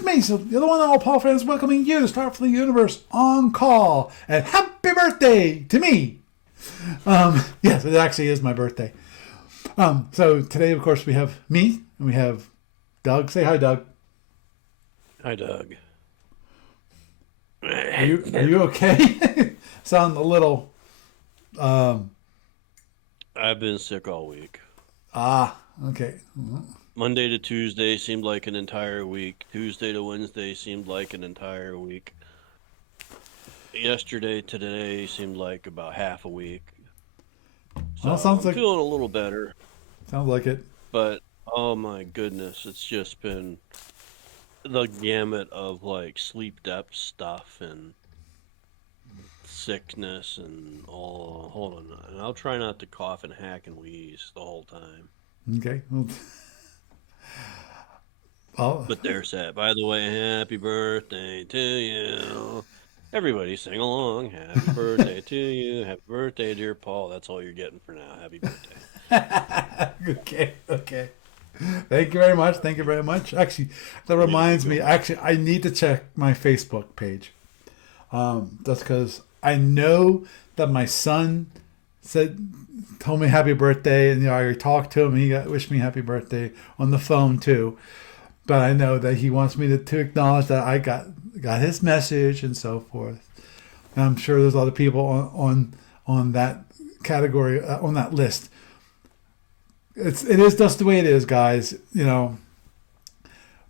it's me, so the other one of all Paul fans, welcoming you to Starfleet Universe on call. And happy birthday to me. Yes, it actually is my birthday. So today, of course, we have me and we have Doug. Say hi, Doug. Hi, Doug. Are you okay? Sound a little. I've been sick all week. Okay. Monday to Tuesday seemed like an entire week. Tuesday to Wednesday seemed like an entire week. Yesterday to today seemed like about half a week. So Well, sounds I'm like feeling a little better. it. But oh my goodness, it's just been the gamut of like sleep depth stuff and sickness and all. Hold on, and I'll try not to cough and hack and wheeze the whole time. Okay. Well, But there's that. By the way, happy birthday to you. Everybody sing along. Happy birthday to you. Happy birthday, dear Paul. That's all you're getting for now. Happy birthday. okay. Thank you very much. Actually, that reminds me. Actually, I need to check my Facebook page. That's because I know that my son told me happy birthday, and I talked to him. He wished me happy birthday on the phone too. But I know that he wants me to acknowledge that I got his message and so forth. And I'm sure there's other people on that category, on that list. It is just the way it is, guys. You know,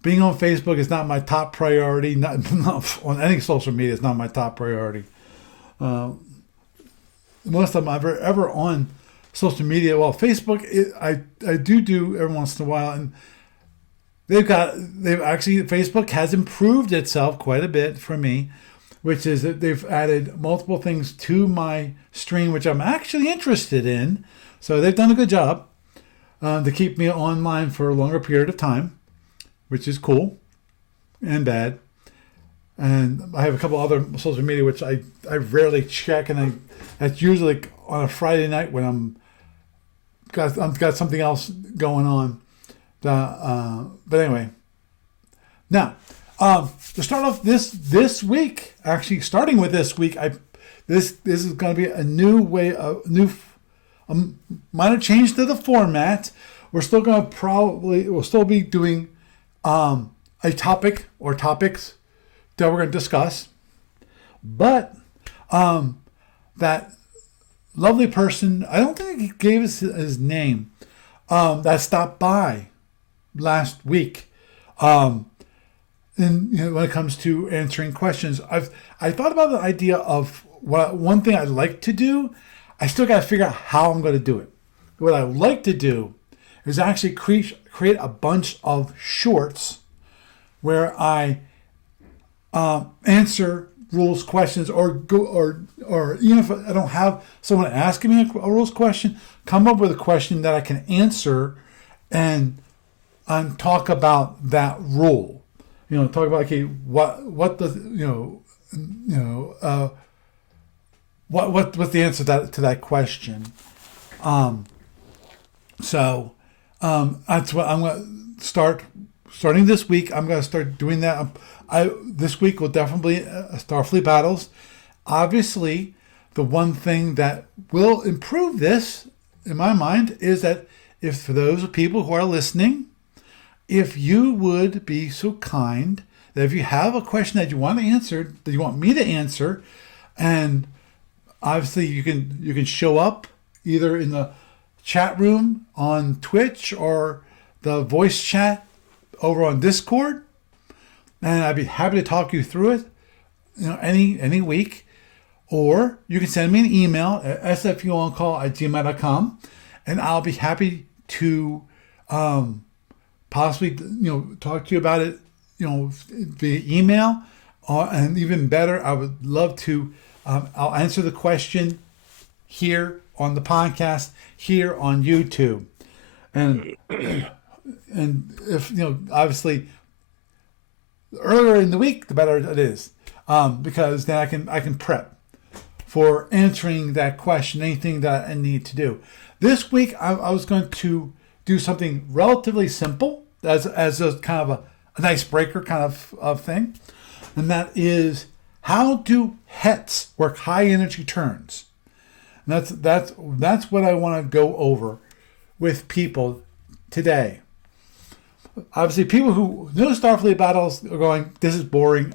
being on Facebook is not my top priority. Not on any social media is not my top priority. Most of them I've ever on social media. Well, Facebook, I do every once in a while, and Facebook has improved itself quite a bit for me, which is that they've added multiple things to my stream, which I'm actually interested in. So they've done a good job to keep me online for a longer period of time, which is cool and bad. And I have a couple other social media which I rarely check, and that's usually on a Friday night when I've got something else going on. But anyway, now to start off this week, actually starting with this week, this is going to be a new way, minor change to the format. We'll still be doing a topic or topics that we're going to discuss, but that lovely person, I don't think he gave us his name, that stopped by last week, and when it comes to answering questions, I thought about the idea of one thing I'd like to do. I still got to figure out how I'm going to do it. What I would like to do is actually create a bunch of shorts where I answer rules questions, or even if I don't have someone asking me a rules question, come up with a question that I can answer and talk about that rule. Talk about, okay, what the what's the answer to that question. So that's what I'm going to starting this week. I'm going to start doing that. This week will definitely Starfleet battles. Obviously, the one thing that will improve this, in my mind, is that if for those people who are listening, if you would be so kind that if you have a question that you want to answer, that you want me to answer, and obviously you can show up either in the chat room on Twitch or the voice chat over on Discord, and I'd be happy to talk you through it, any week. Or you can send me an email at sfuoncall@gmail.com, and I'll be happy to possibly talk to you about it via email, and even better, I would love to I'll answer the question here on the podcast, here on YouTube, and if obviously earlier in the week the better it is, because then I can prep for answering that question, anything that I need to do. This week I was going to do something relatively simple as a kind of an icebreaker kind of thing, and that is, how do HETs work, high energy turns? And that's what I want to go over with people today. Obviously, people who know Starfleet battles are going, "This is boring."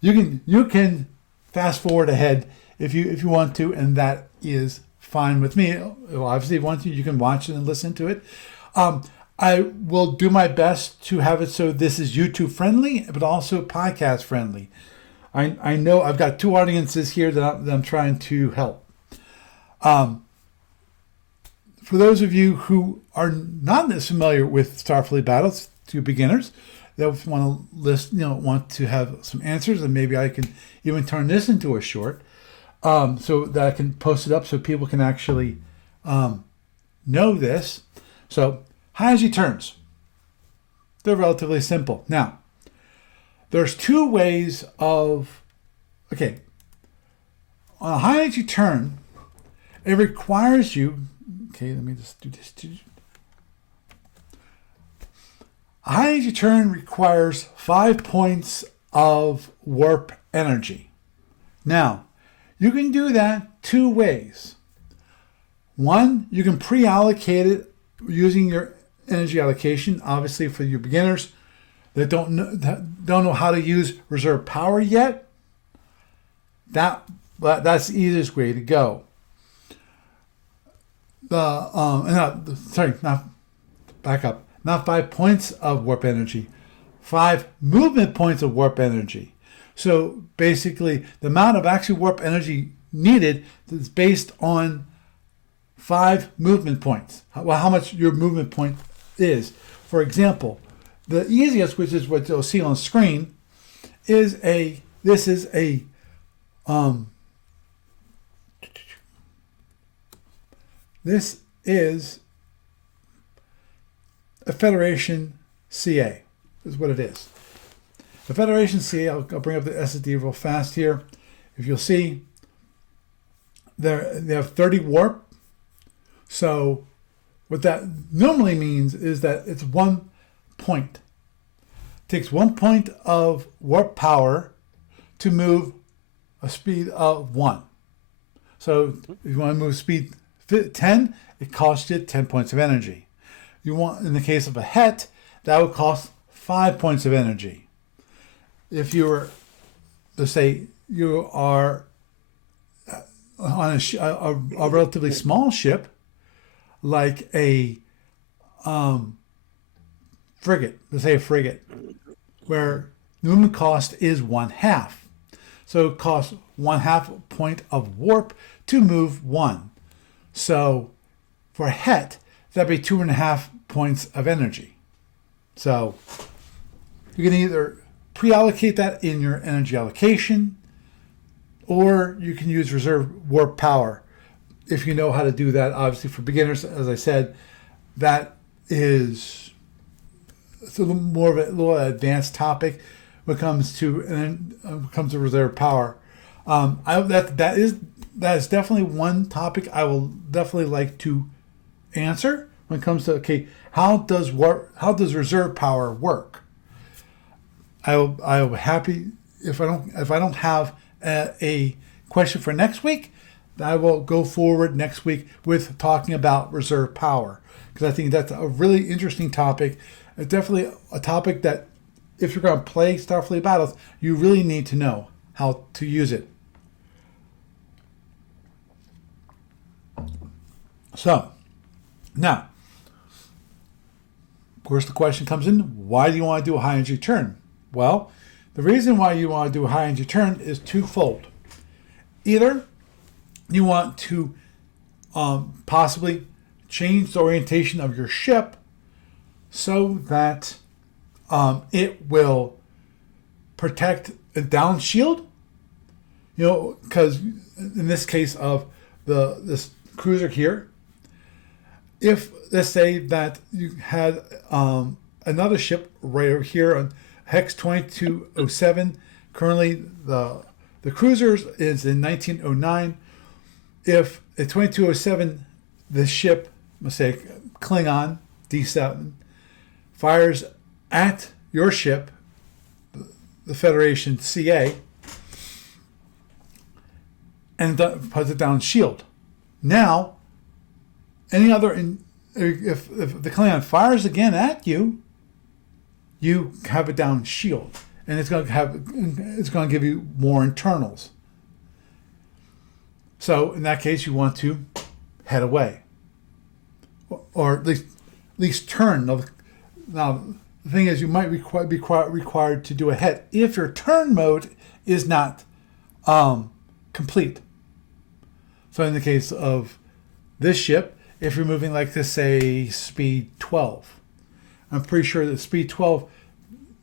You can fast forward ahead if you want to, and that is fine with me. Obviously, if you want to, you can watch it and listen to it. I will do my best to have it so this is YouTube friendly, but also podcast friendly. I know I've got two audiences here that I'm trying to help. For those of you who are not as familiar with Starfleet battles, to beginners that want to want to have some answers, and maybe I can even turn this into a short, so that I can post it up so people can actually know this. So, high energy turns, they're relatively simple. Now, there's two ways of, on a high energy turn, it requires you, let me just do this too. A high energy turn requires 5 points of warp energy. Now, you can do that two ways. One, you can pre-allocate it using your energy allocation. Obviously, for your beginners that don't know how to use reserve power yet, that's the easiest way to go. Not 5 points of warp energy, 5 movement points of warp energy. So basically, the amount of actual warp energy needed is based on 5 movement points. How much your movement point is. For example, the easiest, which is what you'll see on screen, is this is a Federation CA, is what it is. The Federation CA, I'll bring up the SSD real fast here. If you'll see, they have 30 warp. So what that normally means is that it's 1 point. It takes 1 point of warp power to move a speed of 1. So if you want to move speed 10, it costs you 10 points of energy. You want, in the case of a HET, that would cost 5 points of energy. If you were, let's say, you are on a relatively small ship, like a frigate, let's say a frigate, where the movement cost is 1/2. So it costs 1/2 point of warp to move 1. So for a HET, that'd be 2.5 points of energy. So you can either pre-allocate that in your energy allocation, or you can use reserve warp power if you know how to do that. Obviously, for beginners, as I said, that is a little more of a little advanced topic when it comes to reserve power. That is definitely one topic I will definitely like to answer when it comes to how does reserve power work. I'll be happy if I don't have a question for next week. I will go forward next week with talking about reserve power, because I think that's a really interesting topic. It's definitely a topic that, if you're going to play Starfleet battles, you really need to know how to use it. So, now, of course, the question comes in, why do you want to do a high energy turn? Well, the reason why you want to do a high energy turn is twofold. Either you want to possibly change the orientation of your ship so that it will protect a down shield. Because in this case of this cruiser here, if let's say that you had another ship right over here on Hex 2207, currently the cruiser is in 1909. If at 2207, the ship, let's say Klingon D7, fires at your ship, the Federation CA, and puts it down shield. Now, any other if the Klingon fires again at you, you have it down shield, and it's going to give you more internals. So in that case, you want to head away, or at least turn. Now the thing is, you might be required to do a HET if your turn mode is not complete. So in the case of this ship, if you're moving like this, say speed 12, I'm pretty sure that speed 12,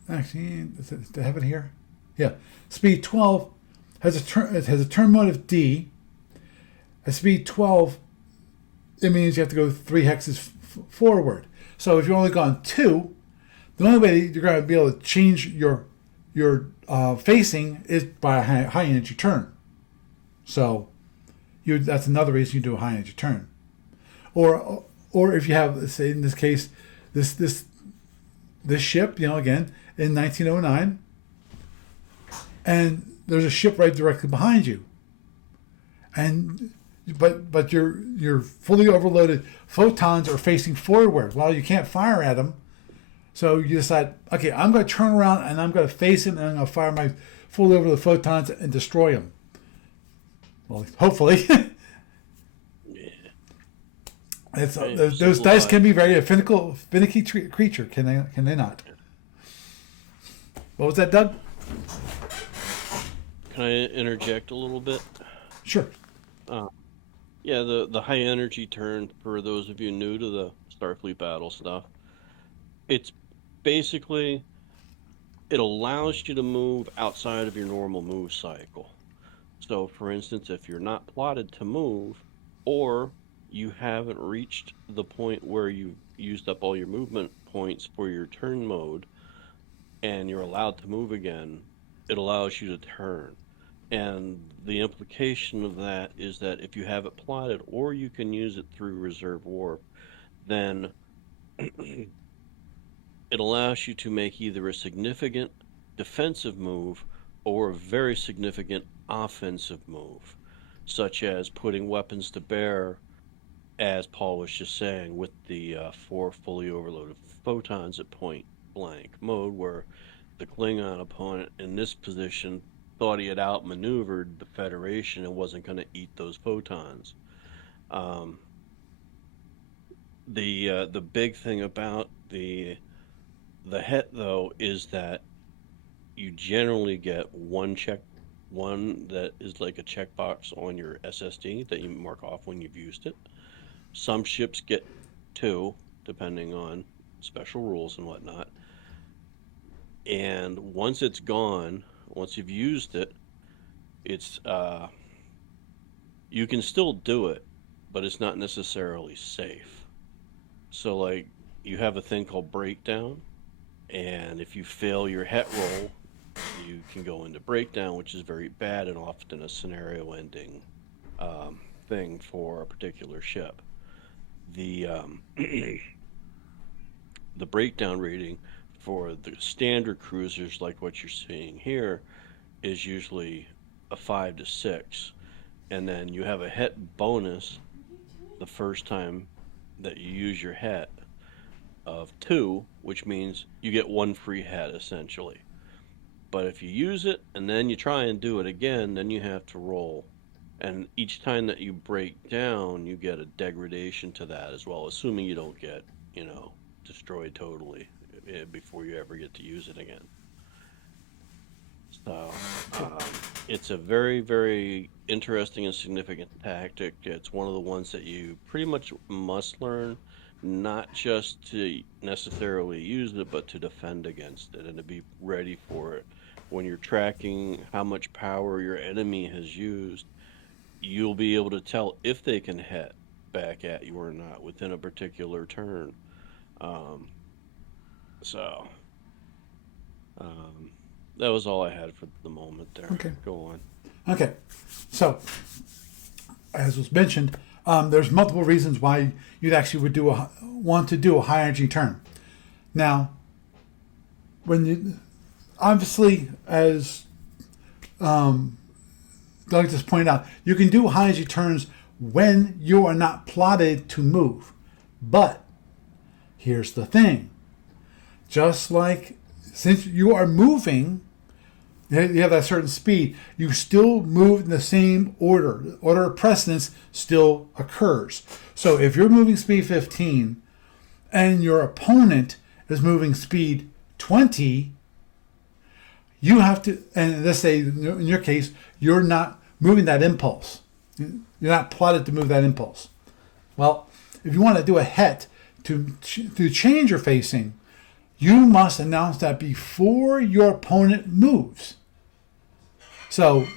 actually, do I have it here? Yeah, speed 12 has a turn mode of D. At speed 12, it means you have to go 3 hexes forward. So if you've only gone 2, the only way you're going to be able to change your facing is by a high energy turn. So that's another reason you do a high energy turn. Or if you have, say in this case, this ship, again in 1909, and there's a ship right directly behind you, but your fully overloaded photons are facing forward. Well, you can't fire at them, so you decide, okay, I'm going to turn around and I'm going to face him, and I'm going to fire my fully overloaded photons and destroy him. Well, hopefully. Those dice can be very finicky creature, can they not? What was that, Doug? Can I interject a little bit? Sure. Yeah, the high energy turn, for those of you new to the Starfleet battle stuff, it's basically, it allows you to move outside of your normal move cycle. So for instance, if you're not plotted to move, or you haven't reached the point where you've used up all your movement points for your turn mode, and you're allowed to move again, it allows you to turn. And the implication of that is that if you have it plotted, or you can use it through reserve warp, then it allows you to make either a significant defensive move or a very significant offensive move, such as putting weapons to bear, as Paul was just saying, with the 4 fully overloaded photons at point blank mode, where the Klingon opponent in this position thought he had outmaneuvered the Federation and wasn't going to eat those photons. The big thing about the HET, though, is that you generally get one that is like a checkbox on your SSD that you mark off when you've used it. Some ships get 2, depending on special rules and whatnot. And once it's gone, once you've used it, it's you can still do it, but it's not necessarily safe. So like, you have a thing called breakdown, and if you fail your HET roll, you can go into breakdown, which is very bad and often a scenario ending thing for a particular ship. The the breakdown rating for the standard cruisers, like what you're seeing here, is usually a 5 to 6, and then you have a HET bonus the first time that you use your HET of 2, which means you get 1 free HET essentially. But if you use it and then you try and do it again, then you have to roll. And each time that you break down, you get a degradation to that as well, assuming you don't get, destroyed totally before you ever get to use it again. So it's a very, very interesting and significant tactic. It's one of the ones that you pretty much must learn, not just to necessarily use it, but to defend against it and to be ready for it. When you're tracking how much power your enemy has used, you'll be able to tell if they can hit back at you or not within a particular turn. That was all I had for the moment there. Okay. Go on. Okay. So, as was mentioned, there's multiple reasons why you'd actually want to do a high energy turn. Now, when you obviously, as Doug just pointed out, you can do high energy turns when you are not plotted to move. But here's the thing: just like since you are moving, you have that certain speed, you still move in the same order. The order of precedence still occurs. So if you're moving speed 15 and your opponent is moving speed 20, you have to, and let's say in your case, you're not moving that impulse. You're not plotted to move that impulse. Well, if you want to do a HET to change your facing, you must announce that before your opponent moves. So,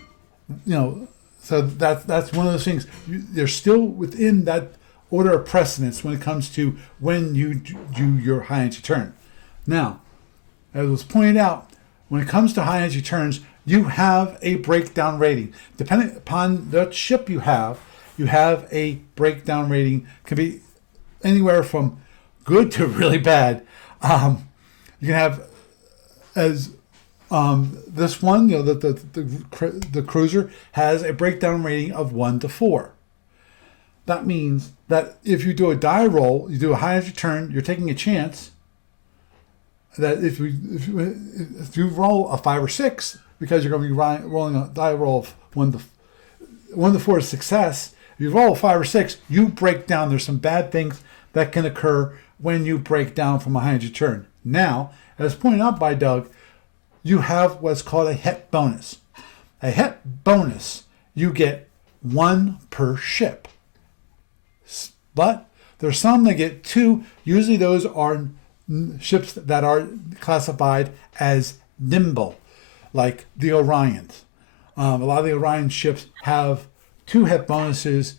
so that's one of those things. They're still within that order of precedence when it comes to when you do your high energy turn. Now, as was pointed out, when it comes to high energy turns, you have a breakdown rating. Depending upon the ship you have a breakdown rating. Can be anywhere from good to really bad. You can have as this one, the cruiser has a breakdown rating of 1 to 4. That means that if you do a die roll, you do a high energy turn, you're taking a chance that if you roll a 5 or 6, because you're going to be rolling a die roll of 1 to 4 is success. If you roll a 5 or 6, you break down. There's some bad things that can occur when you break down from a high energy turn. Now, as pointed out by Doug, you have what's called a HET bonus. A HET bonus, you get 1 per ship. But there's some that get 2. Usually those are ships that are classified as nimble, like the Orions. A lot of the Orion ships have 2 HET bonuses,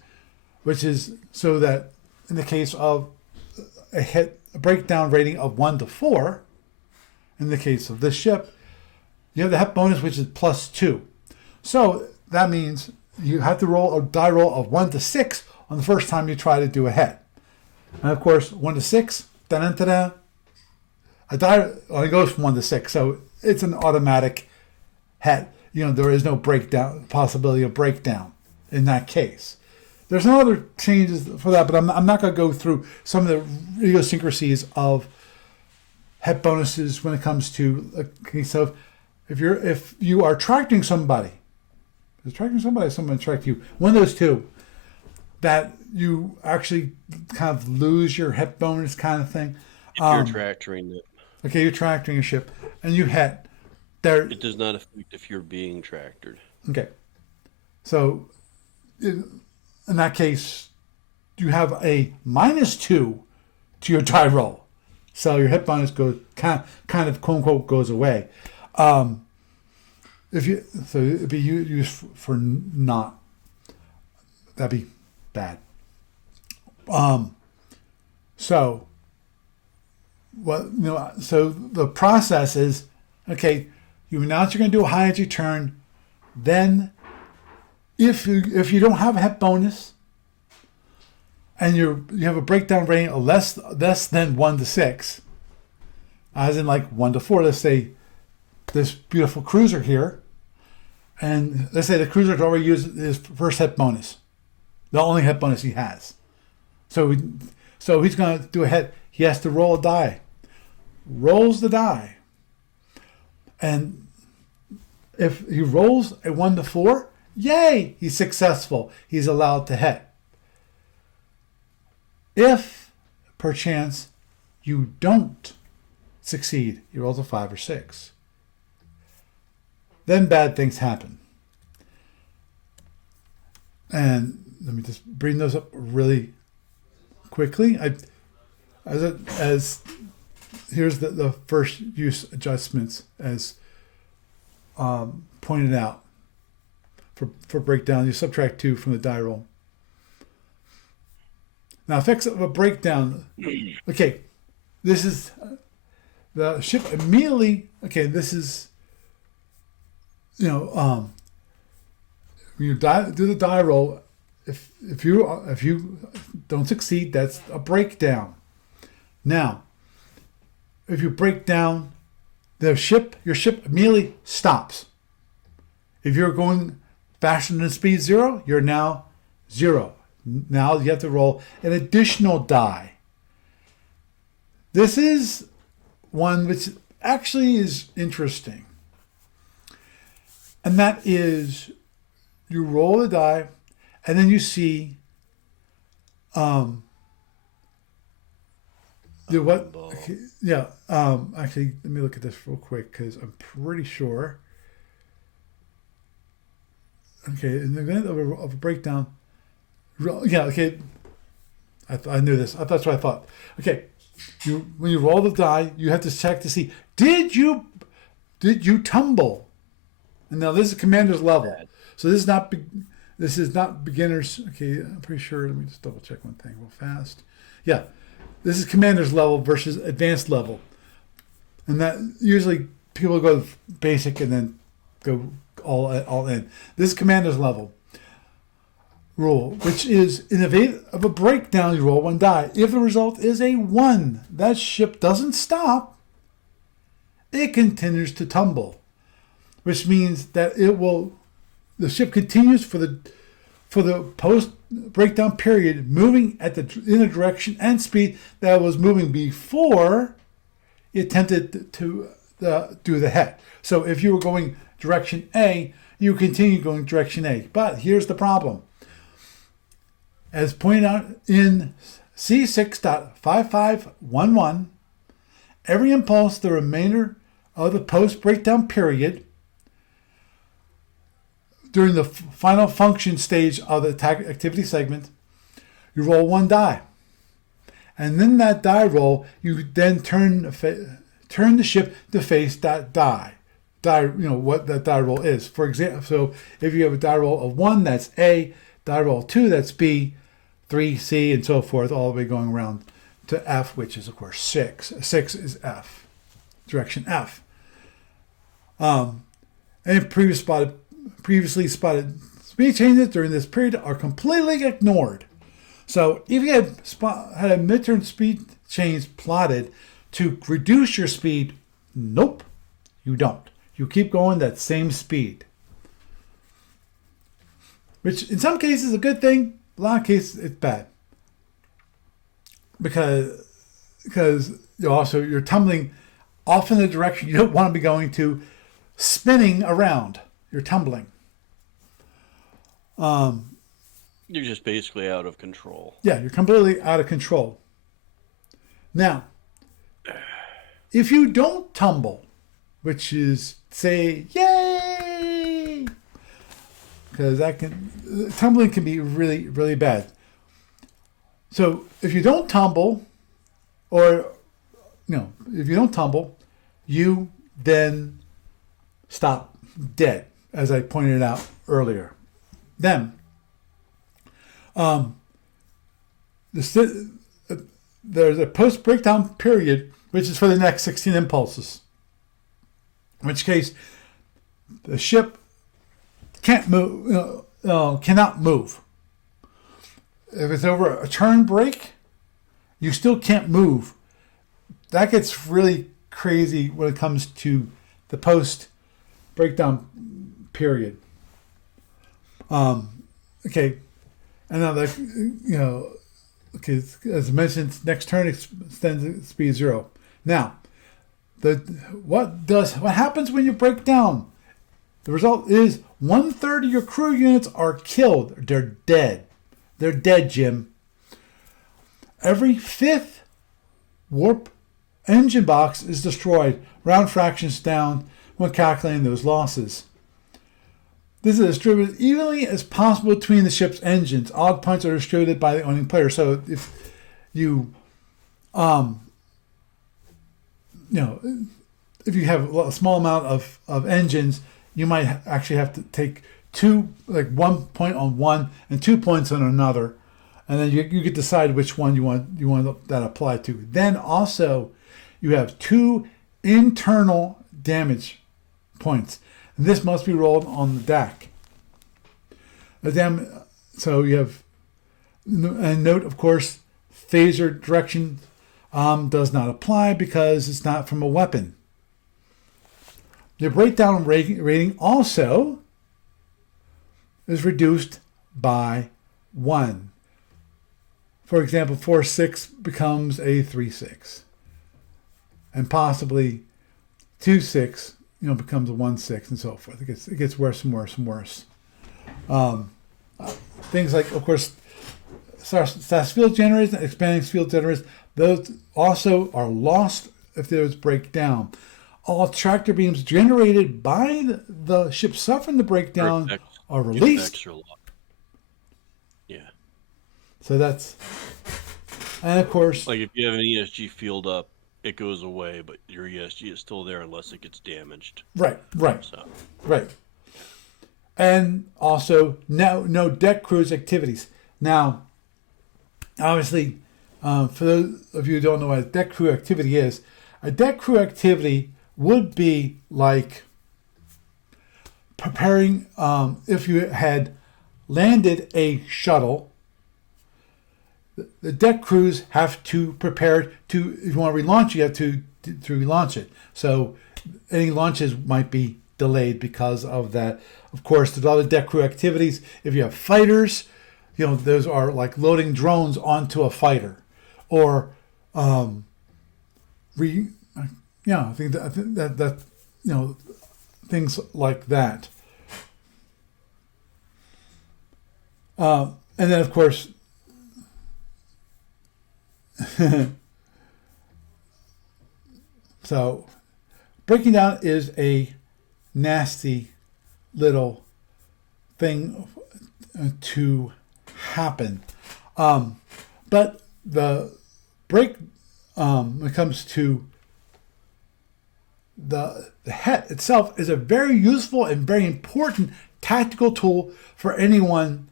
which is so that in the case of a breakdown rating of 1 to 4, in the case of this ship, you have the HET bonus, which is +2. So that means you have to roll a die roll of 1 to 6 on the first time you try to do a HET. And of course, 1 to 6, a die only goes from 1 to 6, so it's an automatic HET. There is no possibility of breakdown in that case. There's no other changes for that, but I'm not going to go through some of the idiosyncrasies of HET bonuses when it comes to a case of if you are attracting somebody, someone attract you, one of those two, that you actually kind of lose your HET bonus kind of thing. If you're tractoring it. Okay, you're tractoring a ship, and you HET. It does not affect if you're being tractored. Okay. So, in that case, you have a -2 to your die roll. So your HET bonus goes kind of quote unquote goes away. It'd be used for not. That'd be bad. So the process is, okay, you announce you're going to do a high energy turn. Then if you don't have a HET bonus and you have a breakdown rating of less than 1 to 6, as in like 1 to 4, let's say this beautiful cruiser here, and let's say the cruiser's already used his first HET bonus, the only HET bonus he has. So he's going to do a HET. He has to roll a die. Rolls the die. And if he rolls a 1 to 4, yay, he's successful. He's allowed to HET. If, perchance, you don't succeed, he rolls a 5 or 6. Then bad things happen. And let me just bring those up really quickly. Here's the first use adjustments as pointed out for breakdown. You subtract 2 from the die roll. Now, effects of a breakdown. Okay, this is the ship immediately. Okay, this is when you do the die roll. If you don't succeed, that's a breakdown. Now, if you break down your ship immediately stops. If you're going faster than speed 0, you're now 0. Now you have to roll an additional die. This is one which actually is interesting. And that is, you roll the die, and then you see okay, yeah. Actually, let me look at this real quick because I'm pretty sure. Okay, in the event of a breakdown, yeah. Okay, I knew this. That's what I thought. Okay, when you roll the die, you have to check to see did you tumble. And now this is commander's level, so this is not beginners. Okay, I'm pretty sure. Let me just double check one thing real fast. Yeah, this is commander's level versus advanced level, and that usually people go basic and then go all in. This is commander's level rule, which is in the event of a breakdown, you roll one die. If the result is a 1, that ship doesn't stop. It continues to tumble, which means that the ship continues for the post breakdown period, moving in the direction and speed that it was moving before it attempted to do the HET. So if you were going direction A, you continue going direction A. But here's the problem. As pointed out in C6.5511, every impulse the remainder of the post-breakdown period during the final function stage of the attack activity segment, you roll one die. And then that die roll, you then turn the ship to face that die. What that die roll is. For example, so if you have a die roll of 1, that's A, die roll 2, that's B, 3, C, and so forth, all the way going around to F, which is, of course, 6. 6 is F, direction F. And previously spotted speed changes during this period are completely ignored. So if you had a midterm speed change plotted to reduce your speed, nope, you don't. You keep going that same speed. Which in some cases is a good thing, a lot of cases it's bad. Because you're tumbling off in the direction you don't want to be going to, spinning around. You're tumbling. You're just basically out of control. Yeah, you're completely out of control. Now, if you don't tumble, which is say, yay! Because tumbling can be really, really bad. So if you don't tumble, you then stop dead, as I pointed out earlier. Then, there's a post-breakdown period, which is for the next 16 impulses. In which case, the ship cannot move. If it's over a turn break, you still can't move. That gets really crazy when it comes to the post-breakdown period. Okay, and now as mentioned, next turn extends speed 0. Now, what happens when you break down? The result is 1/3 of your crew units are killed. They're dead. They're dead, Jim. Every 5th warp engine box is destroyed, round fractions down when calculating those losses. This is distributed evenly as possible between the ship's engines. Odd points are distributed by the owning player. So if you, if you have a small amount of engines, you might actually have to take 1 point on one and 2 points on another, and then you can decide which one you want that applied to. Then also, you have 2 internal damage points. And this must be rolled on the deck. So you have, and note, of course, phaser direction does not apply because it's not from a weapon. The breakdown rating also is reduced by 1. For example, 4.6 becomes a 3.6. And possibly 2.6, becomes a 1.6 and so forth. It gets worse and worse and worse. Things like, of course, SAS field generators and expanding field generators, those also are lost if there's breakdown. All tractor beams generated by the ship suffering the breakdown are released. Yeah. So that's, and of course, like if you have an ESG field up, it goes away, but your ESG is still there unless it gets damaged. Right. So. Right. And also, no deck cruise activities. Now, obviously, for those of you who don't know what a deck crew activity is, a deck crew activity would be like preparing, if you had landed a shuttle, the deck crews have to prepare to, if you want to relaunch, you have to relaunch it. So any launches might be delayed because of that. Of course, there's other deck crew activities. If you have fighters, those are like loading drones onto a fighter, or I think that things like that. And then of course, so breaking down is a nasty little thing to happen. But the break, when it comes to the HET itself, is a very useful and very important tactical tool for anyone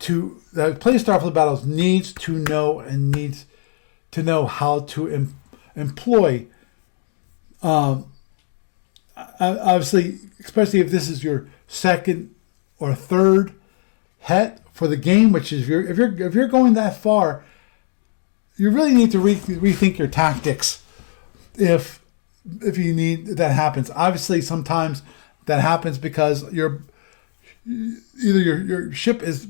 that plays Starfleet Battles needs to know and needs to know how to employ. Obviously, especially if this is your second or third HET for the game, which is if you're going that far, you really need to rethink your tactics. If you need that happens, obviously sometimes that happens because either your ship is,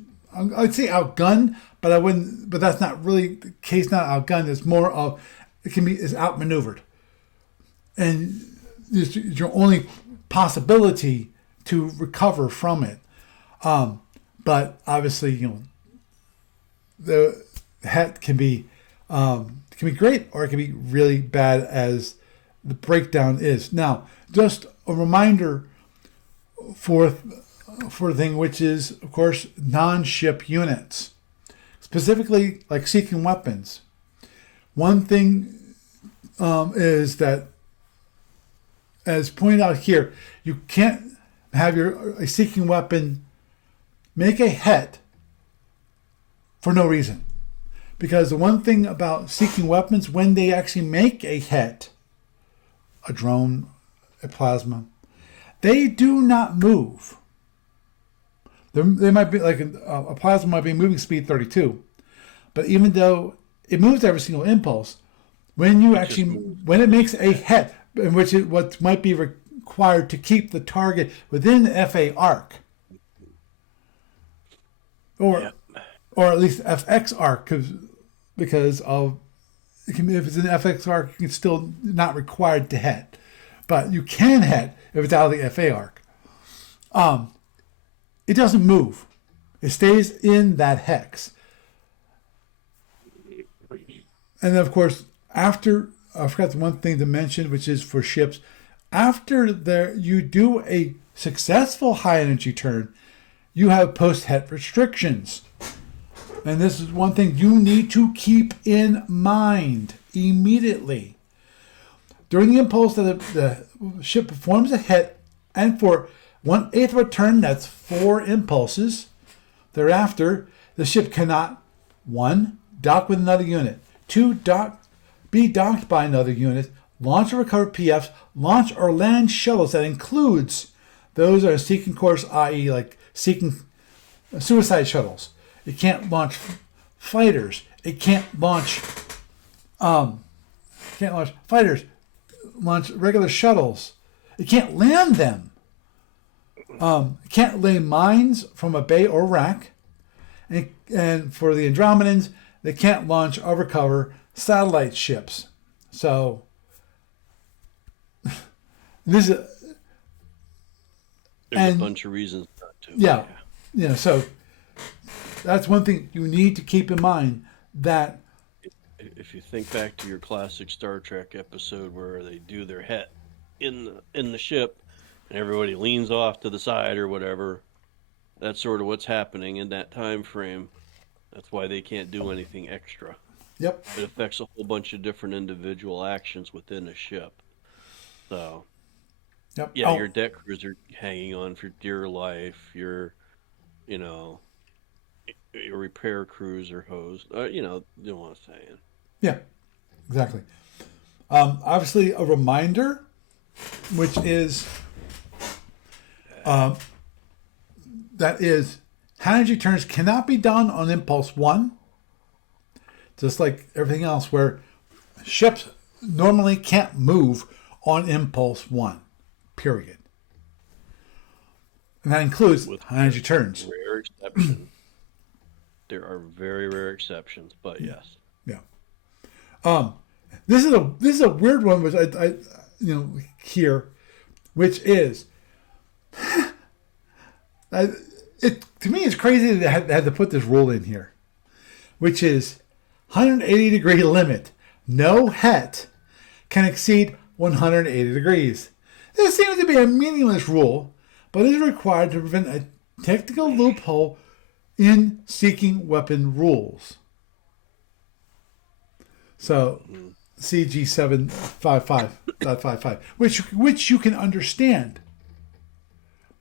I'd say, outgunned, but I wouldn't. But that's not really the case. Not outgunned. It's more of is outmaneuvered, and it's your only possibility to recover from it. But obviously, the HET can be great, or it can be really bad as the breakdown is. Now, just a reminder for the thing, which is, of course, non-ship units, specifically like seeking weapons. One thing is that, as pointed out here, you can't have a seeking weapon make a HET for no reason. Because the one thing about seeking weapons, when they actually make a HET, a drone, a plasma, they do not move. They might be like a plasma might be moving speed 32, but even though it moves every single impulse, when it makes a HET, in which what might be required to keep the target within the FA arc, or at least FX arc, because of if it's an FX arc, it's still not required to HET, but you can HET if it's out of the FA arc. It doesn't move; it stays in that hex. And then, of course, after, I forgot the one thing to mention, which is for ships, after you do a successful high energy turn, you have post-HET restrictions. And this is one thing you need to keep in mind immediately. During the impulse that the ship performs a HET, and for 1/8 of a turn, that's 4 impulses. Thereafter, the ship cannot 1. Dock with another unit, 2. Be docked by another unit, launch or recover PFs, launch or land shuttles. That includes those that are seeking course, i.e. like seeking suicide shuttles. It can't launch fighters. It can't launch fighters. Launch regular shuttles. It can't land them. It can't lay mines from a bay or rack. And for the Andromedans, they can't launch or recover satellite ships. So this is There's a bunch of reasons not to. yeah, yeah. So that's one thing you need to keep in mind, that If you think back to your classic Star Trek episode where they do their HET in the ship, and everybody leans off to the side or whatever, that's sort of what's happening in that time frame. That's why they can't do anything extra. yep, It affects a whole bunch of different individual actions within a ship. So, yep. yeah, your deck crews are hanging on for dear life. You know, your repair crews are hosed. You know what I'm saying. Yeah, exactly. Obviously, a reminder, which is that is high energy turns cannot be done on impulse one, just like everything else, where ships normally can't move on impulse one, period. And that includes With high energy turns. rare exception. There are very rare exceptions, but yes. Yeah. This is a weird one, which I here, which is it to me it's crazy that they had to put this rule in here, which is 180-degree limit. No HET can exceed 180 degrees. This seems to be a meaningless rule, but is required to prevent a technical loophole in seeking weapon rules. So CG 755.55, which you can understand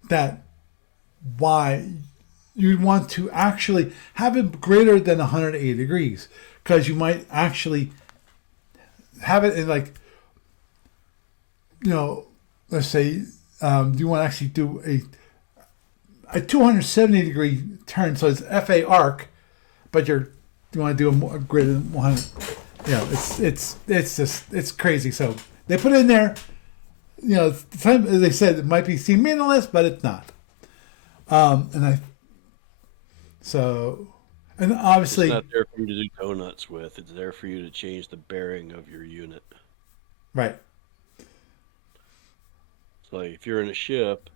that why you want to actually have it greater than 180 degrees, because you might actually have it in, like, let's say you want to actually do a 270-degree turn, so it's FA arc, but you want to do a greater than 100. It's crazy. So they put it in there. As they said, it might seem meaningless, but it's not. And obviously it's not there for you to do donuts with. It's there for you to change the bearing of your unit. Right. So like if you're in a ship,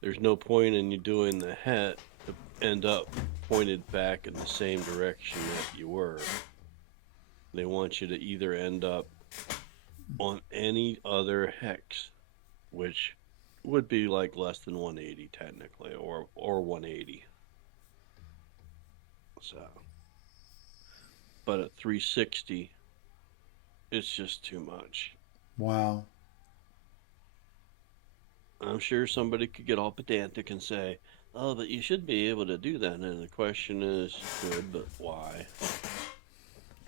there's no point in you doing the HET to end up pointed back in the same direction that you were. They want you to either end up on any other hex, which would be like less than 180 technically, or 180. So, but at 360, it's just too much. Wow. I'm sure somebody could get all pedantic and say, "Oh, but you should be able to do that." And the question is, good, but why?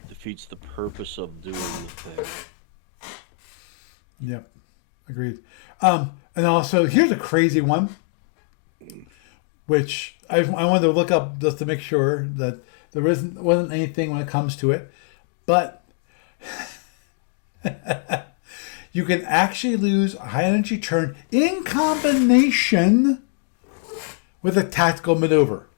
Defeats the purpose of doing the thing. Yep. Agreed. And also, here's a crazy one, which I wanted to look up just to make sure that there wasn't anything when it comes to it, but you can actually lose a high energy turn in combination with a tactical maneuver.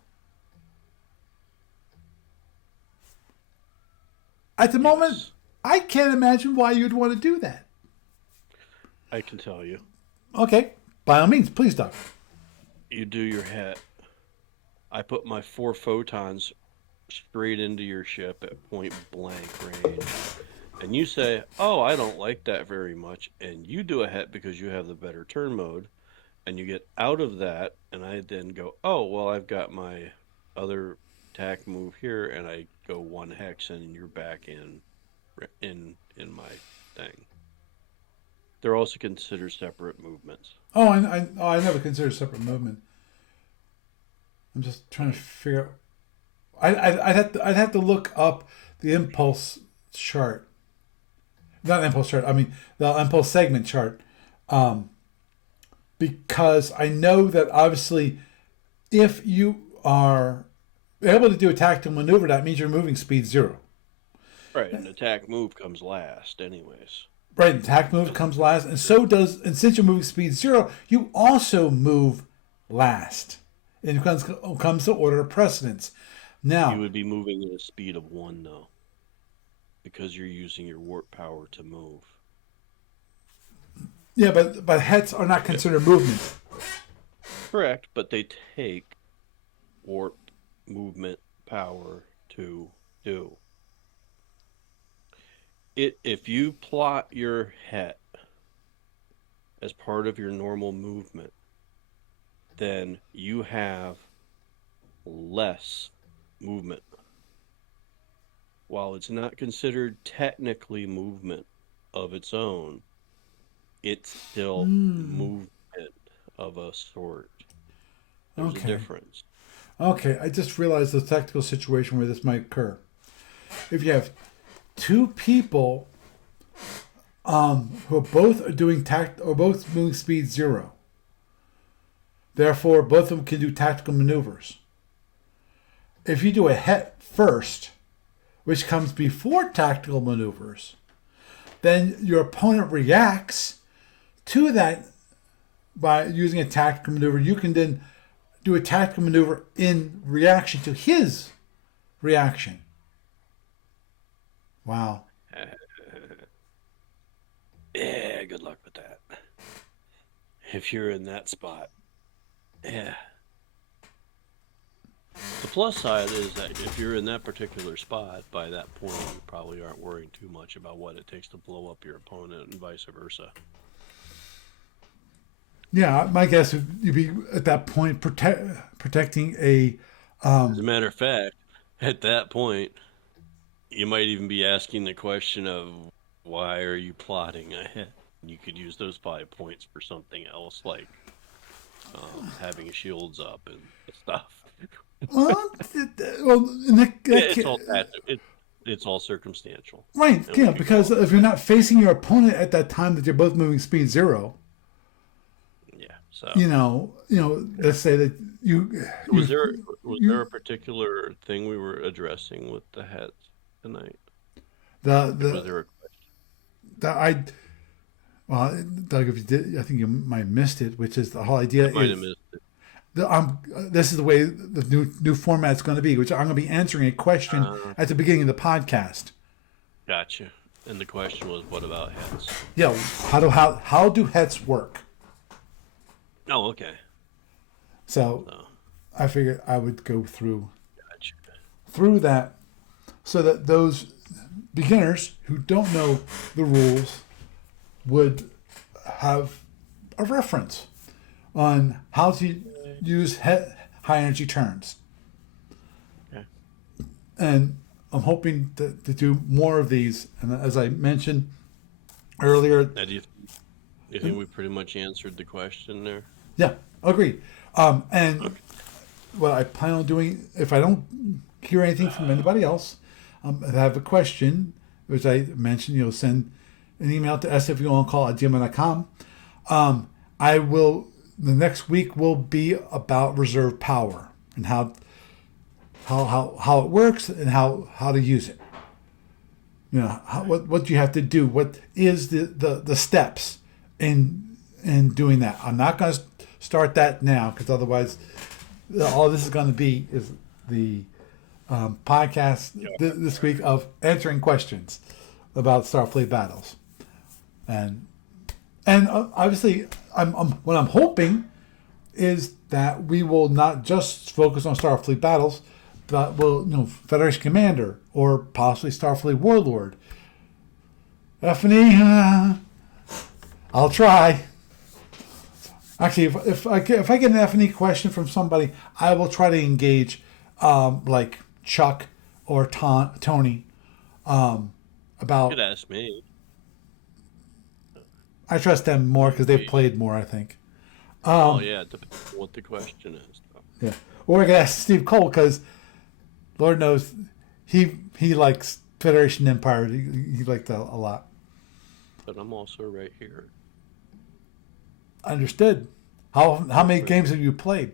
At the moment, I can't imagine why you'd want to do that. I can tell you. Okay, by all means, please, Doc. You do your HET. I put my 4 photons straight into your ship at point blank range. And you say, "Oh, I don't like that very much." And you do a HET because you have the better turn mode. And you get out of that. And I then go, "Oh, well, I've got my other attack move here." And I go 1 hex and you're back in my thing. They're also considered separate movements. Oh, I never considered separate movement. I'm just trying to figure out. I'd have to look up the impulse chart. Not impulse chart. I mean the impulse segment chart, because I know that obviously, if you are able to do a tactical maneuver, that means your moving speed 0. Right, an attack move comes last anyways. Right, attack move comes last, and so does. And since you're moving speed 0, you also move last. And it comes to order of precedence. You Now, would be moving at a speed of 1, though, because you're using your warp power to move. yeah, but hets are not considered movement. Correct, but they take warp movement power to do it. If you plot your HET as part of your normal movement, then you have less movement. While it's not considered technically movement of its own, it's still movement of a sort. There's a Okay. difference. Okay, I just realized the technical situation where this might occur. If you have two people who are both doing or both moving speed 0, therefore both of them can do tactical maneuvers. If you do a HET first, which comes before tactical maneuvers, then your opponent reacts to that by using a tactical maneuver. You can then do a tactical maneuver in reaction to his reaction. Wow. Yeah, good luck with that. If you're in that spot. Yeah. The plus side is that if you're in that particular spot, by that point, you probably aren't worrying too much about what it takes to blow up your opponent and vice versa. Yeah, my guess would you'd be at that point protecting a. As a matter of fact, at that point, you might even be asking the question of why are you plotting ahead? You could use those 5 points for something else, like having shields up and stuff. Well, in It's all it's all circumstantial. right, And yeah, we could because call it if you're not facing your opponent at that time that you're both moving speed 0, yeah. So let's say that was there a particular thing we were addressing with the hats tonight? the Like, was there a question? the I well, Doug, if you did, I think you might have missed it, which is the whole idea I might have is missed it. this is the way the new format's going to be, which I'm going to be answering a question at the beginning of the podcast. Gotcha. And the question was, what about hats? Yeah, how do hets work? Oh, okay. So So, I figured I would go gotcha. through that so that those beginners who don't know the rules would have a reference on how to use high energy turns. Okay. And I'm hoping to do more of these. And as I mentioned earlier, Now, do you think we pretty much answered the question there? yeah, agreed. And Okay. what I plan on doing, if I don't hear anything from anybody else, I have a question, which I mentioned, send an email to sfuoncall@gmail.com. I will, the next week will be about reserve power and how it works and how to use it. What you have to do. What is the steps in doing that? I'm not going to start that now because otherwise, all this is going to be is the podcast this week of answering questions about Starfleet battles, and obviously, what I'm hoping is that we will not just focus on Starfleet battles, but we'll Federation Commander or possibly Starfleet Warlord. Stephanie, I'll try. Actually, if I get an F&E question from somebody, I will try to engage, like Chuck or Tony, You about. could ask me. I trust them more because they've played more, I think. Oh, yeah, it depends on what the question is. Yeah, or I could ask Steve Cole because, Lord knows, he likes Federation Empire. He liked that a lot. But I'm also right here. Understood. How many games have you played?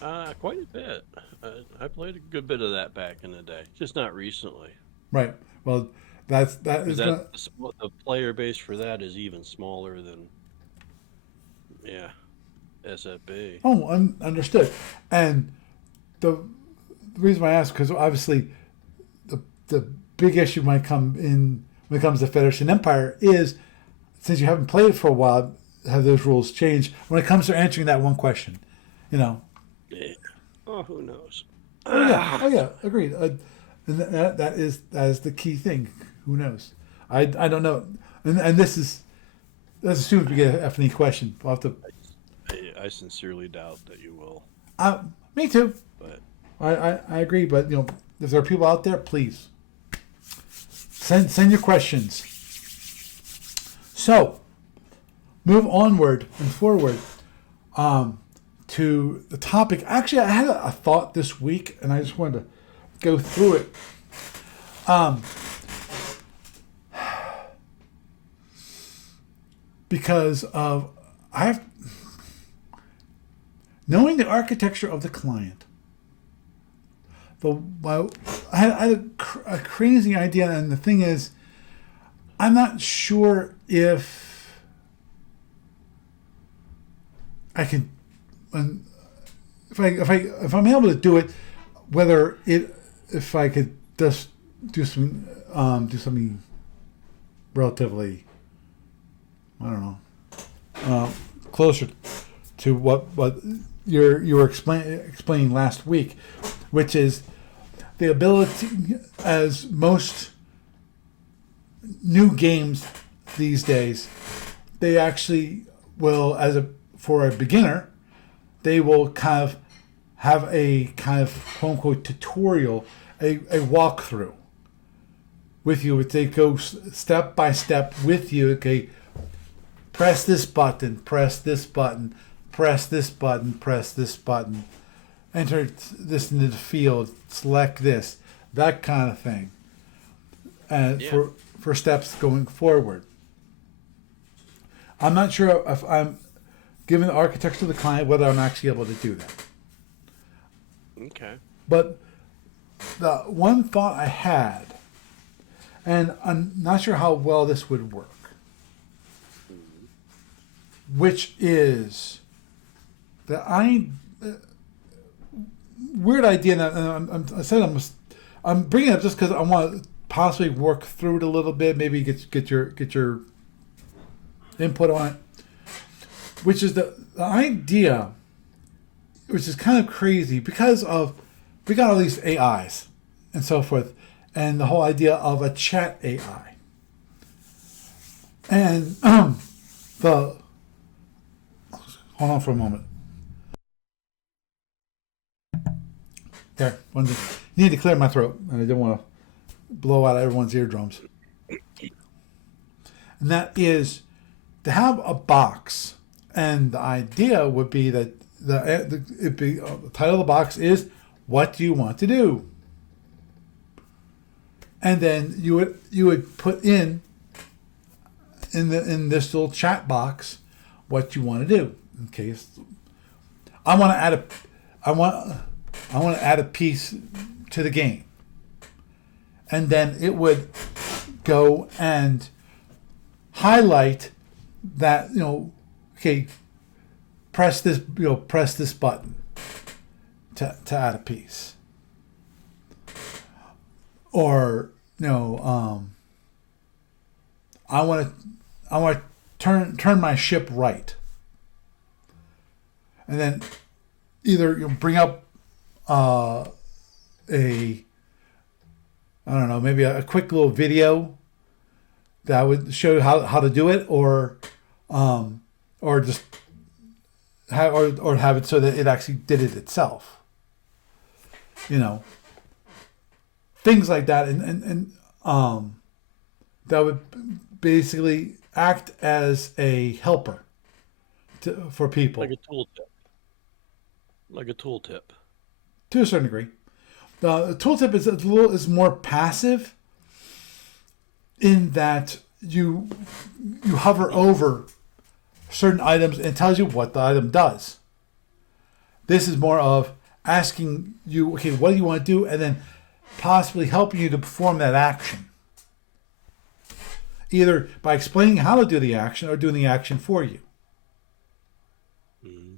Quite a bit. I played a good bit of that back in the day, just not recently. Right. Well, That Because is that gonna. the player base for that is even smaller than, yeah, SFB. Oh, understood. And the reason why I ask, because obviously the big issue might come in when it comes to Federation Empire is, since you haven't played it for a while, have those rules changed when it comes to answering that one question? You know. Yeah. Oh, who knows? Oh yeah. Ah, Oh yeah. Agreed. And that is the key thing. Who knows? I don't know. And this is, let's assume we get an F&E question. We'll have to. I sincerely doubt that you will, Me too. but I agree. But if there are people out there, please send your questions. So move onward and forward to the topic. Actually, I had a thought this week, and I just wanted to go through it. Because of I have knowing the architecture of the client. I had a crazy idea, and the thing is, I'm not sure if I can, if I'm able to do it, whether if I could just do something relatively, I don't know, closer to what you were explaining last week, which is the ability, as most new games these days, they actually will, for a beginner, they will kind of have a kind of quote unquote tutorial, a walkthrough with you. They go step by step with you. Okay, press this button, press this button, press this button, press this button, enter this into the field, select this, that kind of thing, and yeah. for steps going forward. I'm not sure if I'm, given the architecture of the client, whether I'm actually able to do that. Okay. But the one thought I had, and I'm not sure how well this would work, which is that weird idea. And I'm bringing it up just because I want to possibly work through it a little bit, maybe get your input on it, which is the idea, which is kind of crazy because of we got all these AIs and so forth, and the whole idea of a chat AI, and the hold on for a moment. There, need to clear my throat, and I didn't want to blow out everyone's eardrums. And that is to have a box, and the idea would be that the title of the box is "What do you want to do?" And then you would put in this little chat box what you want to do. In case I want to add a I want to add a piece to the game, and then it would go and highlight that, okay, press this button to add a piece, or I want to turn my ship right, and then either bring up a I don't know, maybe a quick little video that would show you how to do it, or just have it so that it actually did it itself. Things like that, and that would basically act as a helper for people Like a tooltip. Like a tooltip. to a certain degree. The tooltip is more passive in that you hover over certain items and it tells you what the item does. This is more of asking you, okay, what do you want to do, and then possibly helping you to perform that action. either by explaining how to do the action or doing the action for you. Mm.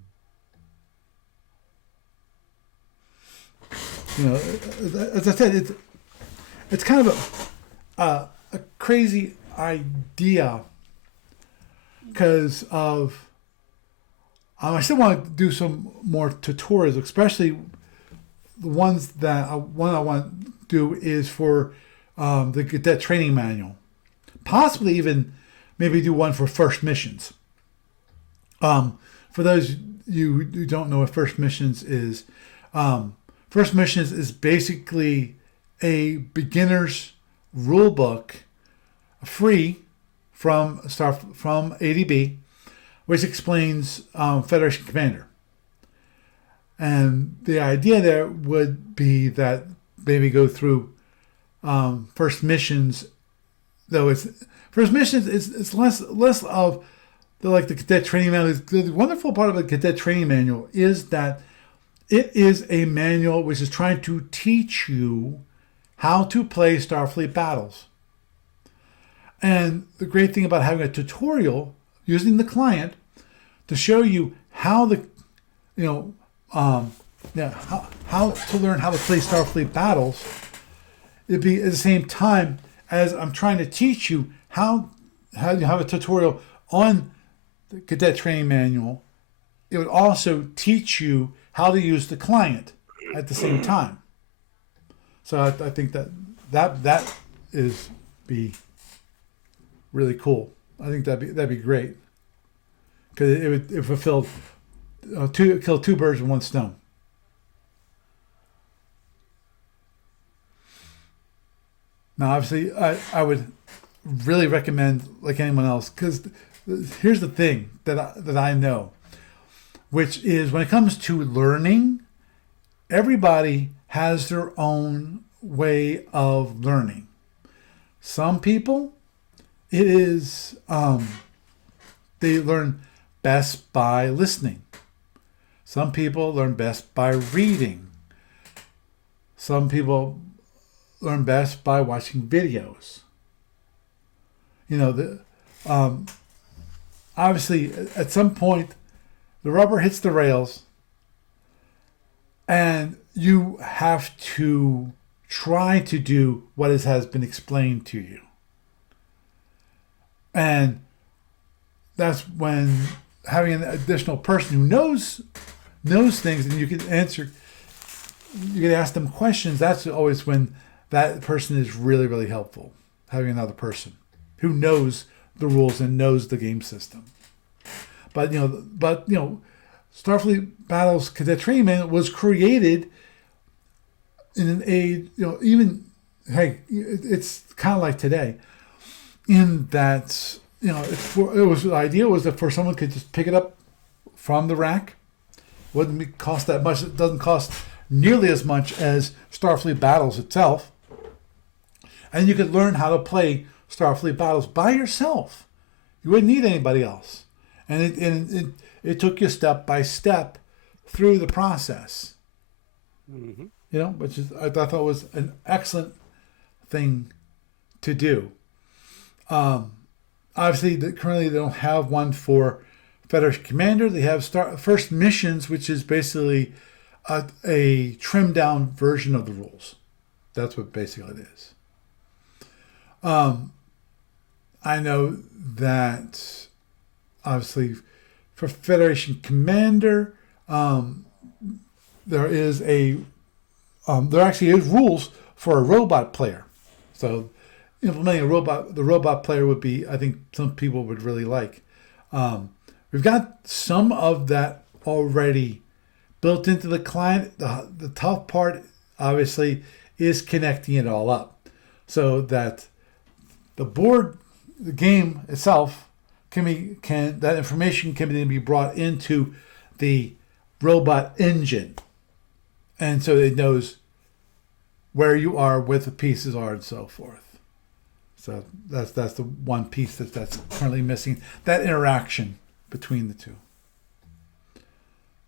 You know, as I said, it's kind of a crazy idea because of I still want to do some more tutorials, especially the ones that one I want to do is for the cadet training manual. Possibly even maybe do one for first missions. For those you who don't know what first missions is, first missions is basically a beginner's rule book, free from ADB, which explains Federation Commander. And the idea there would be that maybe go through first missions, though first missions is less of the cadet training manual. The wonderful part of the cadet training manual is that it is a manual which is trying to teach you how to play Starfleet battles. And the great thing about having a tutorial using the client to show you how how to learn how to play Starfleet battles, it'd be at the same time as I'm trying to teach you how you have a tutorial on the cadet training manual. It would also teach you how to use the client at the same time. So I think that is be really cool. I think that'd be great because it fulfilled kill two birds with one stone. Now, obviously, I would really recommend like anyone else because here's the thing that I know, which is when it comes to learning, everybody has their own way of learning. Some people, it is they learn best by listening. Some people learn best by reading. Some people learn best by watching videos. You know, obviously, at some point, the rubber hits the rails, and you have to try to do what has been explained to you. And that's when having an additional person who knows things and you can ask them questions, that's always when that person is really, really helpful. Having another person who knows the rules and knows the game system. But Starfleet Battles Cadet Training Manual was created in an age, it's kind of like today, in that the idea was that for someone could just pick it up from the rack, wouldn't cost that much. It doesn't cost nearly as much as Starfleet Battles itself, and you could learn how to play Starfleet Battles by yourself. You wouldn't need anybody else, and it took you step by step through the process. Mm-hmm. Which is I thought was an excellent thing to do. Obviously, currently they don't have one for Federation Commander. They have First Missions, which is basically a trimmed down version of the rules. That's what basically it is. I know that obviously for Federation Commander, there actually is rules for a robot player. So implementing the robot player would be, I think some people would really like. We've got some of that already built into the client. The tough part, obviously, is connecting it all up so that the game itself that information can then be brought into the robot engine, and so it knows where you are, where the pieces are, and so forth. So that's the one piece that's currently missing, that interaction between the two.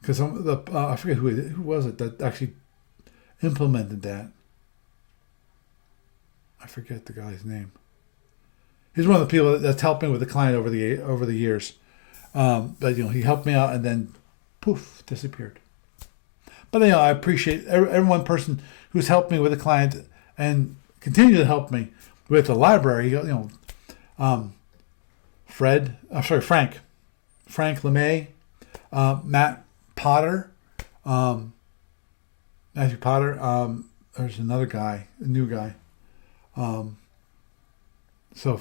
Because I forget who was it that actually implemented that. I forget the guy's name. He's one of the people that's helped me with the client over the years. But he helped me out and then poof, disappeared. But I appreciate every one person who's helped me with a client and continue to help me with the library. Fred, I'm sorry, Frank LeMay, Matt Potter, um, Matthew Potter. There's another guy, a new guy. Um, so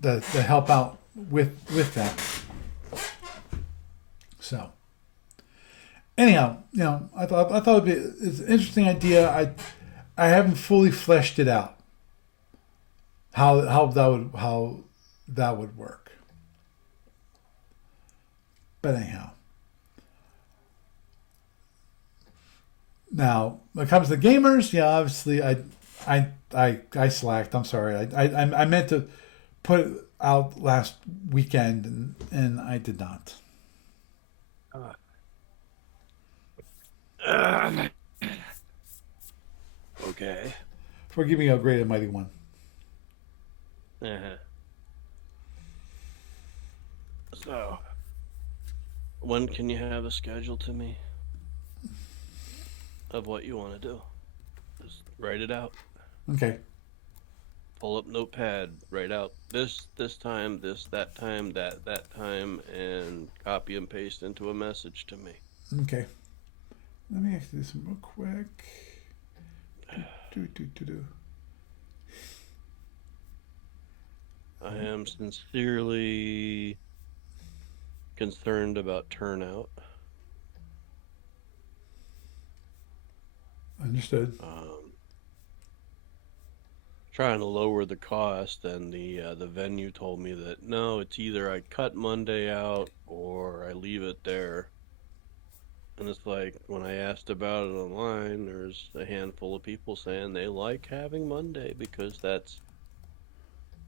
that help out with that. So anyhow, I thought it's an interesting idea. I haven't fully fleshed it out. How that would work. But anyhow, now when it comes to gamers, yeah, obviously I slacked. I'm sorry. I meant to put it out last weekend and I did not. Uh, okay. Forgive me, a great and mighty one. Uh-huh. So, when can you have a schedule to me of what you want to do? Just write it out. Okay. Pull up notepad, write out this time, this that time, that time, and copy and paste into a message to me. Okay. Let me actually do some real quick. Do. I am sincerely concerned about turnout. Understood. Trying to lower the cost, and the venue told me that no, it's either I cut Monday out or I leave it there. And it's like when I asked about it online, there's a handful of people saying they like having Monday because that's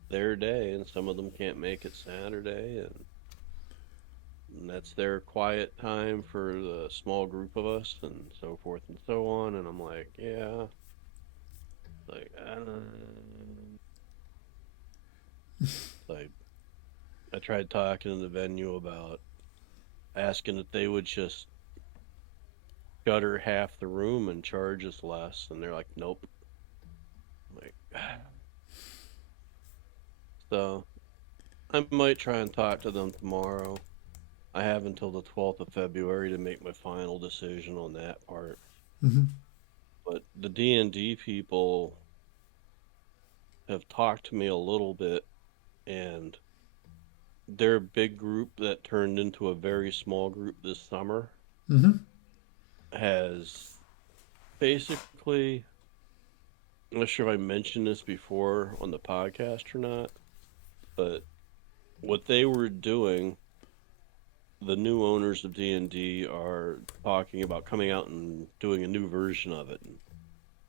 their day, and some of them can't make it Saturday, and that's their quiet time for the small group of us, and so forth and so on. And I'm like, yeah, like like I tried talking to the venue about asking if they would just gutter half the room and charge us less, and they're like, nope. I'm like, so I might try and talk to them tomorrow. I have until the 12th of February to make my final decision on that part. Mm-hmm. But the D&D people have talked to me a little bit, and their big group that turned into a very small group this summer Mm-hmm. has basically, I'm not sure if I mentioned this before on the podcast or not, but what they were doing, the new owners of D&D are talking about coming out and doing a new version of it. And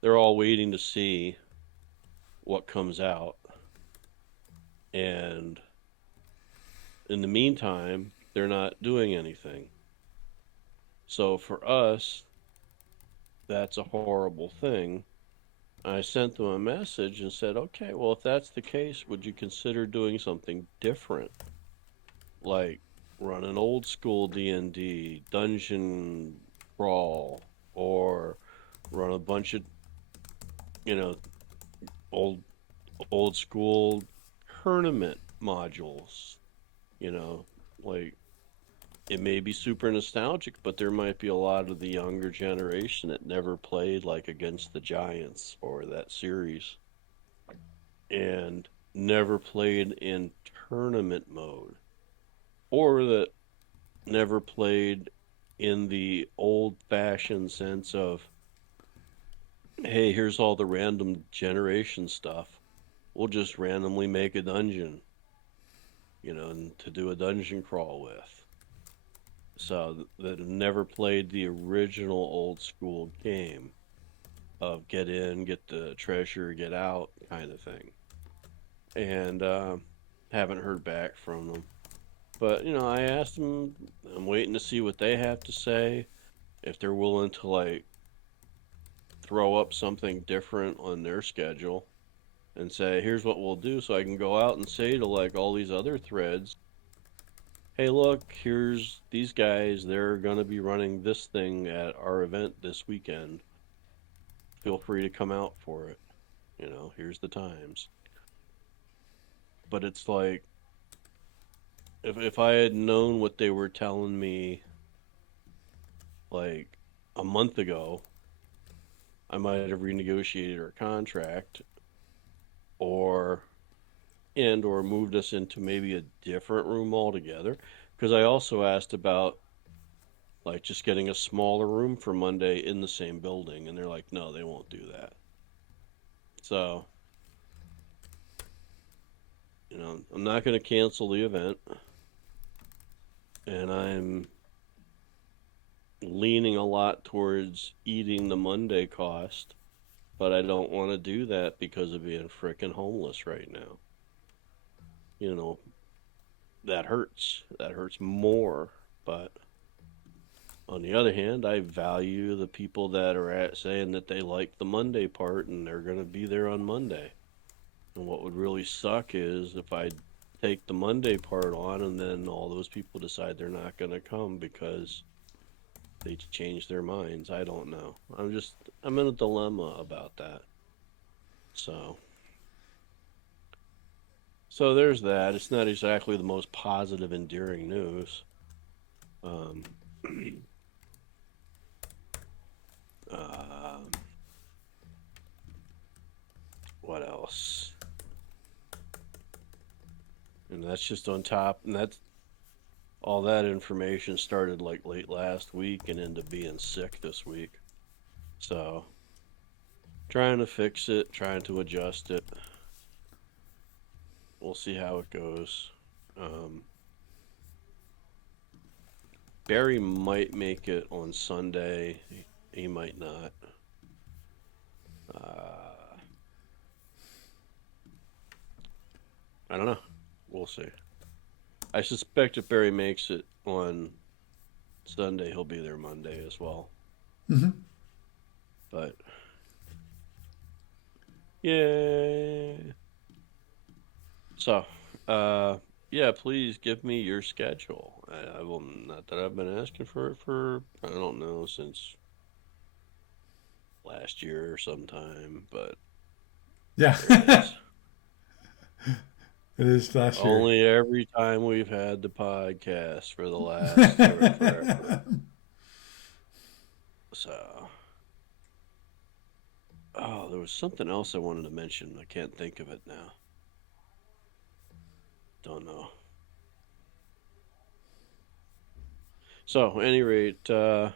they're all waiting to see what comes out. And in the meantime, they're not doing anything. So for us, that's a horrible thing. I sent them a message and said, okay, well, if that's the case, would you consider doing something different? Like run an old school D&D, dungeon crawl, or run a bunch of, you know, old old school tournament modules, you know, like it may be super nostalgic, but there might be a lot of the younger generation that never played like Against the Giants or that series and never played in tournament mode or that never played in the old fashioned sense of, hey, here's all the random generation stuff. We'll just randomly make a dungeon, and to do a dungeon crawl with. So that have never played the original old school game of get in, get the treasure, get out kind of thing. And haven't heard back from them. But, I asked them, I'm waiting to see what they have to say. If they're willing to, like, throw up something different on their schedule. and say, here's what we'll do, so I can go out and say to like all these other threads, hey, look, here's these guys, they're going to be running this thing at our event this weekend. Feel free to come out for it. Here's the times. But it's like, if I had known what they were telling me like a month ago, I might have renegotiated our contract or or moved us into maybe a different room altogether. Because I also asked about like just getting a smaller room for Monday in the same building, and they're like, no, they won't do that. So, I'm not going to cancel the event, and I'm leaning a lot towards eating the Monday cost, but I don't want to do that because of being frickin' homeless right now. You know, that hurts. That hurts more, but on the other hand, I value the people that are saying that they like the Monday part and they're going to be there on Monday. And what would really suck is if I take the Monday part on and then all those people decide they're not going to come because they change their minds. I don't know. I'm in a dilemma about that. So, so there's that. It's not exactly the most positive, endearing news. Um, um, what else? And that's just on top, and that's all that information started like late last week and into being sick this week. So, trying to fix it, trying to adjust it. We'll see how it goes. Um, Barry might make it on Sunday. He might not. Uh, I don't know. We'll see. I suspect if Barry makes it on Sunday, he'll be there Monday as well. Mm-hmm. But yeah. So, uh, yeah, please give me your schedule. I will not that I've been asking for it for I don't know since last year or sometime, but Yeah, there it is. it is last year. Only every time we've had the podcast for the last for forever. So, oh, there was something else I wanted to mention. I can't think of it now. Don't know. So, any rate, Farm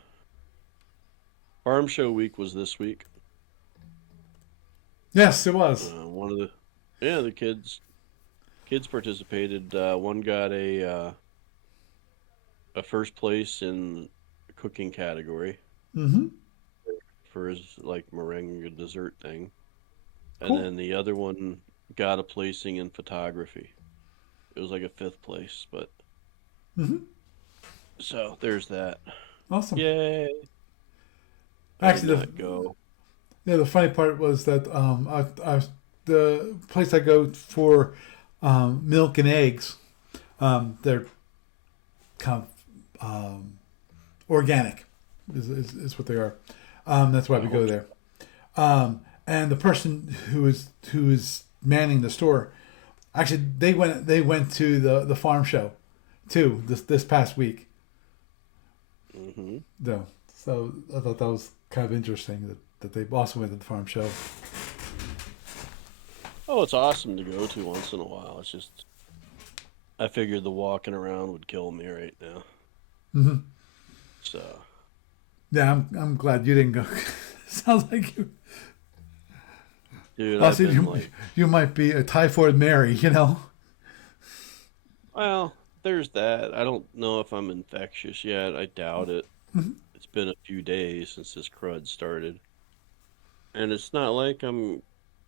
Show Week was this week. Yes, it was. One of the yeah, the kids participated. One got a first place in the cooking category Mm-hmm. for his like meringue dessert thing, and Cool. then the other one got a placing in photography. It was like a fifth place, but Mm-hmm. so there's that. Awesome. Yay! I did Actually, not go. the funny part was that the place I go for milk and eggs, they're kind of organic, is what they are. That's why I we go hope so. there. And the person who is manning the store, actually, they went to the farm show, too, this past week. Hmm. Though, so I thought that was kind of interesting that they also went to the farm show. Oh, it's awesome to go to once in a while. It's just I figured the walking around would kill me right now. Hmm. So, Yeah, I'm glad you didn't go. Sounds like you. dude, I've Also, been you like, you might be a typhoid Mary, you know. well, there's that. I don't know if I'm infectious yet. I doubt it. It's been a few days since this crud started. And it's not like I'm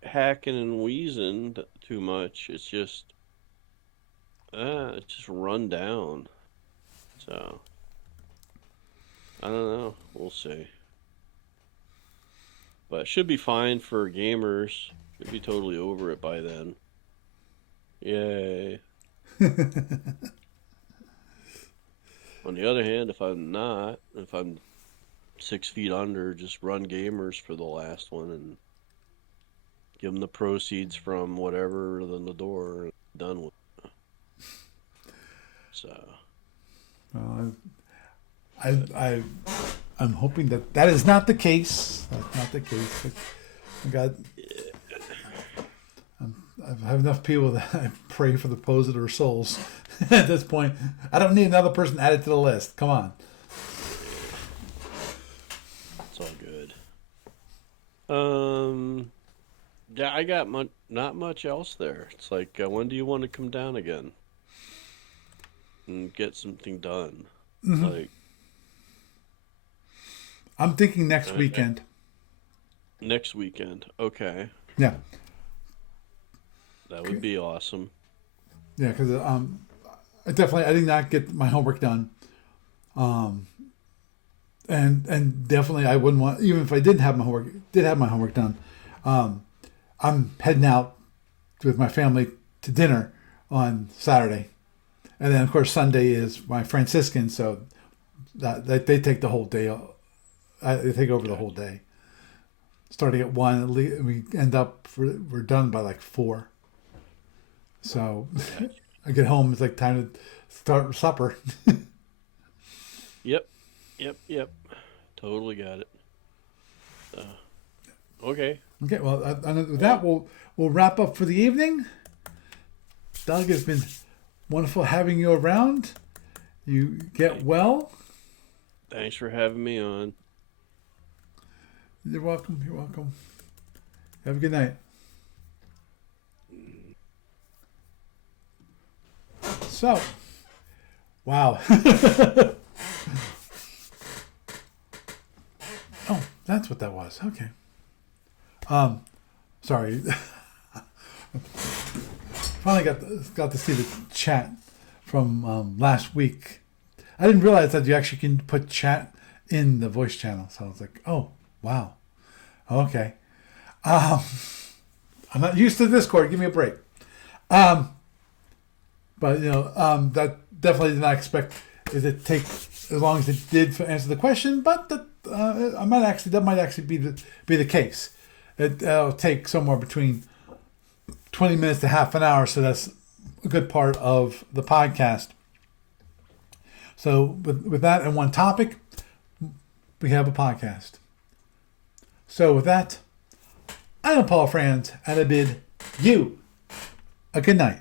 hacking and wheezing too much. It's just run down. So, I don't know. We'll see. But it should be fine for gamers I'd be totally over it by then. Yay. On the other hand, if I'm 6 feet under, just run gamers for the last one and give them the proceeds from whatever than the door and done with it. So Well, I I'm hoping that that is not the case. That's not the case. I got I have enough people that I pray for the pose of their souls at this point. I don't need another person added to the list. Come on. it's all good. Yeah, I got not much else there. It's like, when do you want to come down again and get something done? Like, I'm thinking next uh, weekend. next weekend. Okay, Yeah, that would be awesome. yeah, because I did not get my homework done. And definitely I wouldn't want, even if I did have my homework done. I'm heading out with my family to dinner on Saturday, and then of course Sunday is my Franciscan, so that they take the whole day. They take over the whole day, starting at 1. We end up we're done by like 4. So I get home. It's like time to start supper. Yep, yep. Totally got it. Okay. Okay, well, with that, we'll wrap up for the evening. Doug, it's been wonderful having you around. You get well. Thanks for having me on. You're welcome. You're welcome. Have a good night. So, wow. Oh, that's what that was. Okay. Sorry. Finally got to see the chat from last week. I didn't realize that you actually can put chat in the voice channel. So I was like, oh, wow. Okay. I'm not used to Discord. Give me a break. But that definitely did not expect it to take as long as it did to answer the question. But that might actually be the case. It'll take somewhere between 20 minutes to half an hour, so that's a good part of the podcast. So with that and one topic, we have a podcast. So with that, I'm Paul Franz, and I bid you a good night.